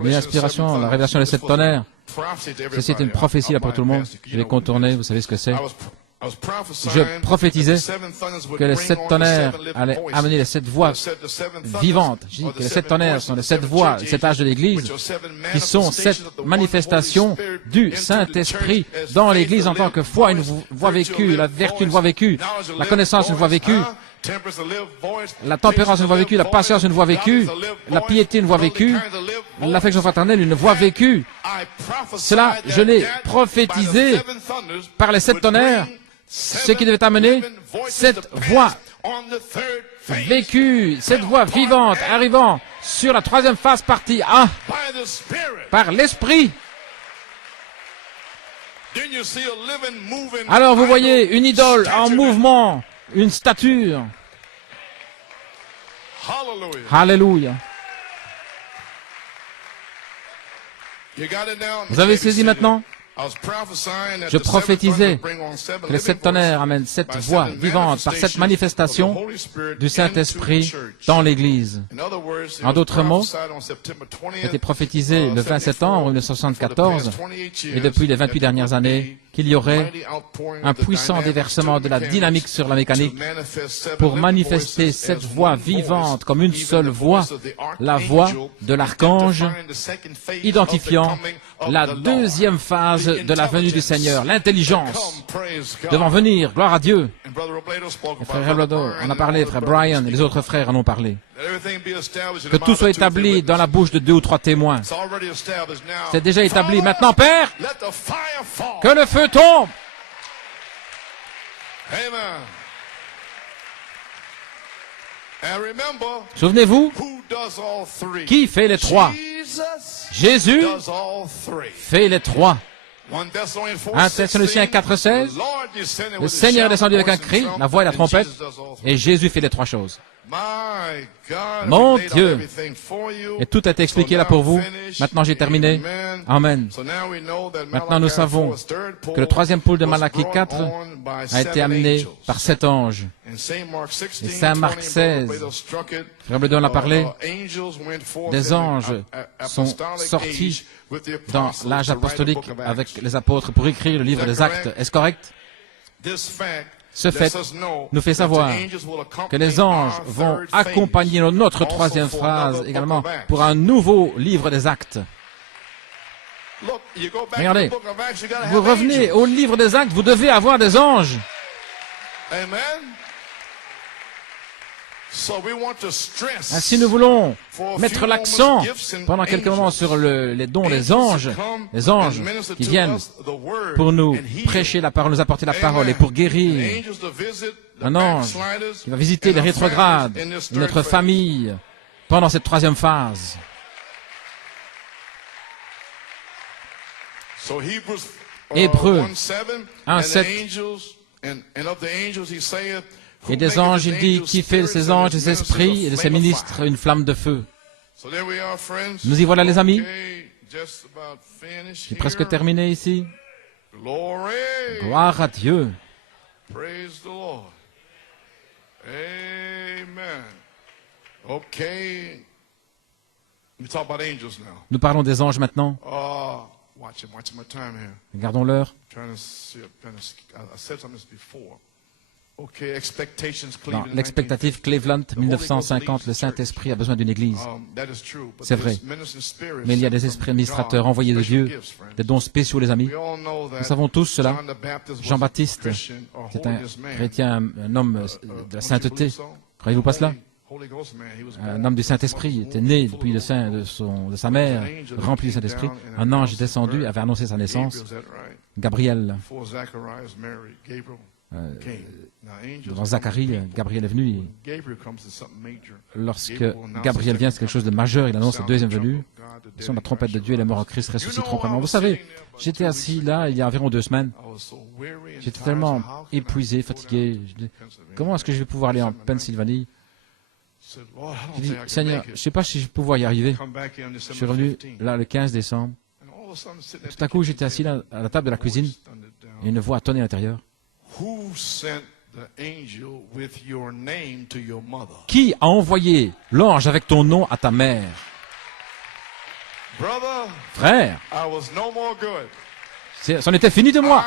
L'inspiration, la révélation des 7 tonnerres. Ceci est une prophétie là pour tout le monde. Je vais contourner, vous savez ce que c'est. Je prophétisais que les 7 tonnerres allaient amener les 7 voix vivantes. Je dis que les 7 tonnerres sont les 7 voix, le 7 âges de l'Église, qui sont 7 manifestations du Saint-Esprit dans l'Église en tant que foi, une voix vécue, la vertu, une voix vécue, la connaissance, une voix vécue, la tempérance, une voix vécue, la patience, une voix vécue, la piété, une voix vécue, l'affection fraternelle, une voix vécue. Cela, je l'ai prophétisé par les 7 tonnerres, ce qui devait amener cette voix vécue, cette voix vivante arrivant sur la 3e phase partie A par l'Esprit. Alors vous voyez une idole en mouvement, une stature. Alléluia. Vous avez saisi maintenant? Je prophétisais que les 7 tonnerres amènent 7 voix vivantes par cette manifestation du Saint-Esprit dans l'Église. En d'autres mots, c'était prophétisé le 20 septembre 1974 et depuis les 28 dernières années qu'il y aurait un puissant déversement de la dynamique sur la mécanique pour manifester cette voix vivante comme une seule voix, la voix de l'archange, identifiant la 2e phase de la venue du Seigneur, l'intelligence devant venir, gloire à Dieu. Et frère Robledo en a parlé, frère Brian et les autres frères en ont parlé. Que tout soit établi dans la bouche de 2 ou 3 témoins. C'est déjà établi. Maintenant, Père, que le feu tombe. Souvenez-vous, qui fait les 3? Jésus fait les 3. 1 Thessaloniciens 4,16, le Seigneur est descendu avec un cri, la voix et la trompette, et Jésus fait les 3 choses. Mon Dieu! Et tout a été expliqué là pour vous. Maintenant j'ai terminé. Amen. Maintenant nous savons que le 3e poule de Malachie 4 a été amené par 7 anges. Et Saint Marc 16, Frère Bledon en a parlé, des anges sont sortis dans l'âge apostolique avec les apôtres pour écrire le livre des Actes. Est-ce correct? Ce fait nous fait savoir que les anges vont accompagner notre 3e phrase également pour un nouveau livre des Actes. Regardez, vous revenez au livre des Actes, vous devez avoir des anges. Ainsi, nous voulons mettre l'accent pendant quelques moments sur les dons des anges. Les anges qui viennent pour nous prêcher la parole, nous apporter la parole et pour guérir. Un ange qui va visiter les rétrogrades de notre famille pendant cette 3e phase. Hébreux 1:7. Et des anges, il dit, qui fait de ces anges des esprits et de ses ministres une flamme de feu. Nous y voilà les amis. J'ai presque terminé ici. Gloire à Dieu. Nous parlons des anges maintenant. Regardons l'heure. Dans l'expectative Cleveland 1950, le Saint-Esprit a besoin d'une église. C'est vrai. Mais il y a des esprits administrateurs envoyés de Dieu, des dons spéciaux, les amis. Nous savons tous cela. Jean-Baptiste, c'est un chrétien, un homme de la sainteté. Croyez-vous pas cela? Un homme du Saint-Esprit était né depuis le sein de sa mère, rempli du Saint-Esprit. Un ange est descendu, avait annoncé sa naissance. Gabriel. Devant Zacharie, Gabriel est venu. Lorsque Gabriel vient, c'est quelque chose de majeur. Il annonce la 2e venue. Sur la trompette de Dieu et les morts en Christ ressusciteront premièrement. Vous savez, j'étais assis là il y a environ 2 semaines. J'étais tellement épuisé, fatigué. Je dis, comment est-ce que je vais pouvoir aller en Pennsylvanie? J'ai dit, Seigneur, je ne sais pas si je vais pouvoir y arriver. Je suis revenu là le 15 décembre. Et tout à coup, j'étais assis là à la table de la cuisine et une voix a tonné à l'intérieur. Qui a envoyé l'ange avec ton nom à ta mère? Frère, c'en était fini de moi.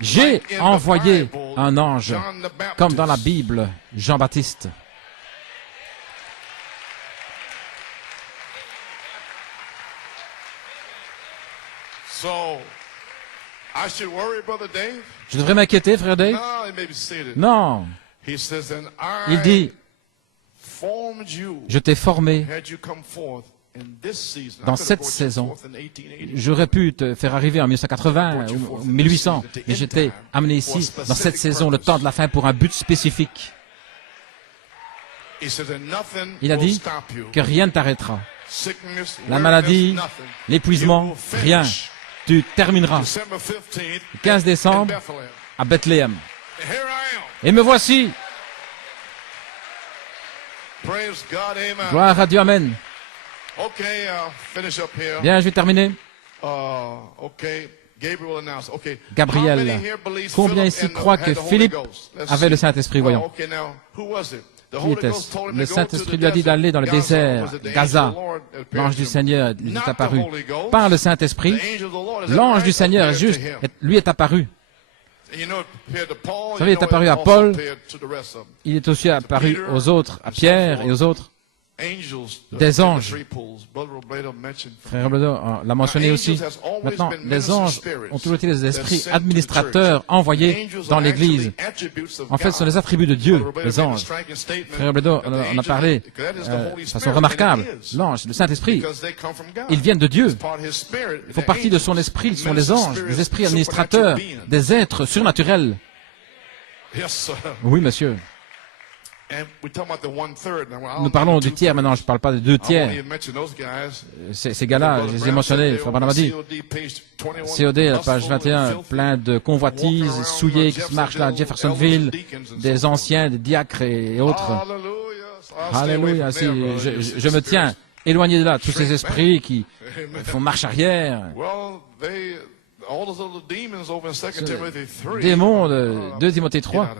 J'ai envoyé un ange, comme dans la Bible, Jean-Baptiste. Je devrais m'inquiéter, frère Dave? Non. Il dit, je t'ai formé dans cette saison. J'aurais pu te faire arriver en 1980 ou 1800, mais j'étais amené ici dans cette saison, le temps de la fin, pour un but spécifique. Il a dit que rien ne t'arrêtera. La maladie, l'épuisement, rien. Tu termineras le 15 décembre à Bethléem. Et me voici. Gloire à Dieu, amen. Bien, je vais terminer. Gabriel, combien ici croient que Philippe avait le Saint-Esprit, voyons. Qui était-ce? Le Saint-Esprit lui a dit d'aller dans le désert, Gaza. L'ange du Seigneur lui est apparu. Par le Saint-Esprit, l'ange du Seigneur lui est apparu. Vous savez, il est apparu à Paul, il est aussi apparu aux autres, à Pierre et aux autres. Des anges. Frère Robledo l'a mentionné aussi. Maintenant, les anges ont toujours été des esprits administrateurs envoyés dans l'Église. En fait, ce sont les attributs de Dieu, les anges. Frère Robledo en a parlé de façon remarquable. L'ange, le Saint-Esprit, ils viennent de Dieu. Ils font partie de son esprit, ils sont les anges, des esprits administrateurs, des êtres surnaturels. Oui, monsieur. Nous parlons du tiers maintenant, je ne parle pas des deux tiers. Ces gars-là, je les ai mentionnés, Frère Branham a dit. COD, la page 21, plein de convoitises souillées qui se marchent là à Jeffersonville, des anciens, des diacres et autres. Alléluia, si, je me tiens éloigné de là, tous ces esprits qui font marche arrière. Démons de 2 Timothée 3,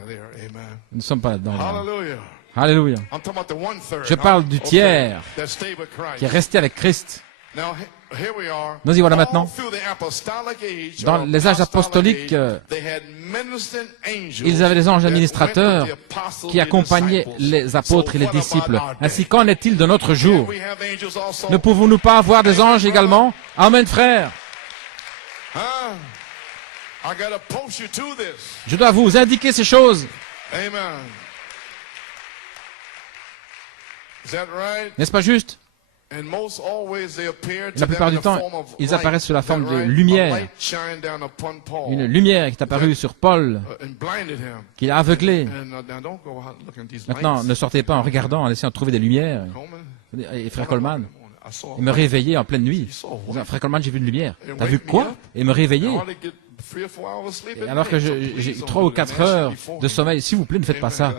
nous ne sommes pas là-dedans. Alléluia. Je parle du tiers qui est resté avec Christ. Nous y voilà maintenant. Dans les âges apostoliques, ils avaient des anges administrateurs qui accompagnaient les apôtres et les disciples. Ainsi, qu'en est-il de notre jour? Ne pouvons-nous pas avoir des anges également? Amen, frère. Je dois vous indiquer ces choses. N'est-ce pas juste? La plupart du temps, ils apparaissent sous la forme de lumière. Une lumière qui est apparue sur Paul, qui l'a aveuglé. Maintenant, ne sortez pas en regardant, en essayant de trouver des lumières. Et frère Coleman, il me réveillait en pleine nuit. Frère Coleman, j'ai vu une lumière. T'as vu quoi? Et me réveiller. Et alors que j'ai 3 ou 4 heures de sommeil, s'il vous plaît, ne faites pas ça.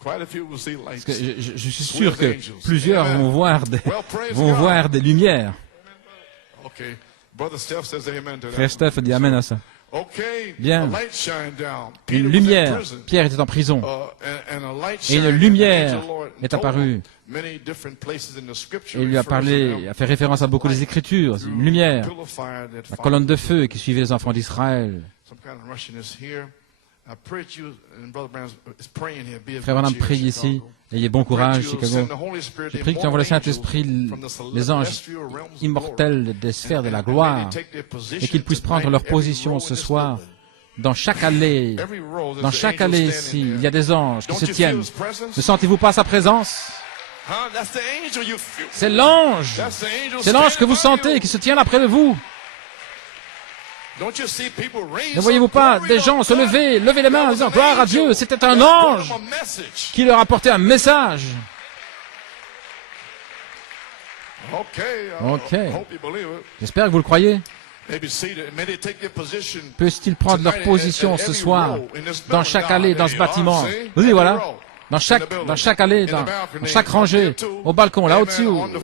Parce que je suis sûr que plusieurs vont voir des lumières. Frère Steph dit amen à ça. Bien. Une lumière. Pierre était en prison. Et une lumière est apparue. Et il lui a parlé, il a fait référence à beaucoup des Écritures. Une lumière. La colonne de feu qui suivait les enfants d'Israël. Frère Branham prie ici. Ayez bon courage, Chicago. Je prie que tu envoies le Saint-Esprit, les anges immortels des sphères de la gloire, et qu'ils puissent prendre leur position ce soir. Dans chaque allée ici, il y a des anges qui se tiennent. Ne sentez-vous pas sa présence? C'est l'ange. C'est l'ange que vous sentez, qui se tient là près de vous. Ne voyez-vous pas des gens se lever les mains en disant gloire à Dieu, c'était un ange qui leur apportait un message. Ok. J'espère que vous le croyez. Peuvent-ils prendre leur position ce soir dans chaque allée, dans ce bâtiment? Oui, voilà. Dans chaque allée, dans chaque rangée, au balcon, là au-dessus,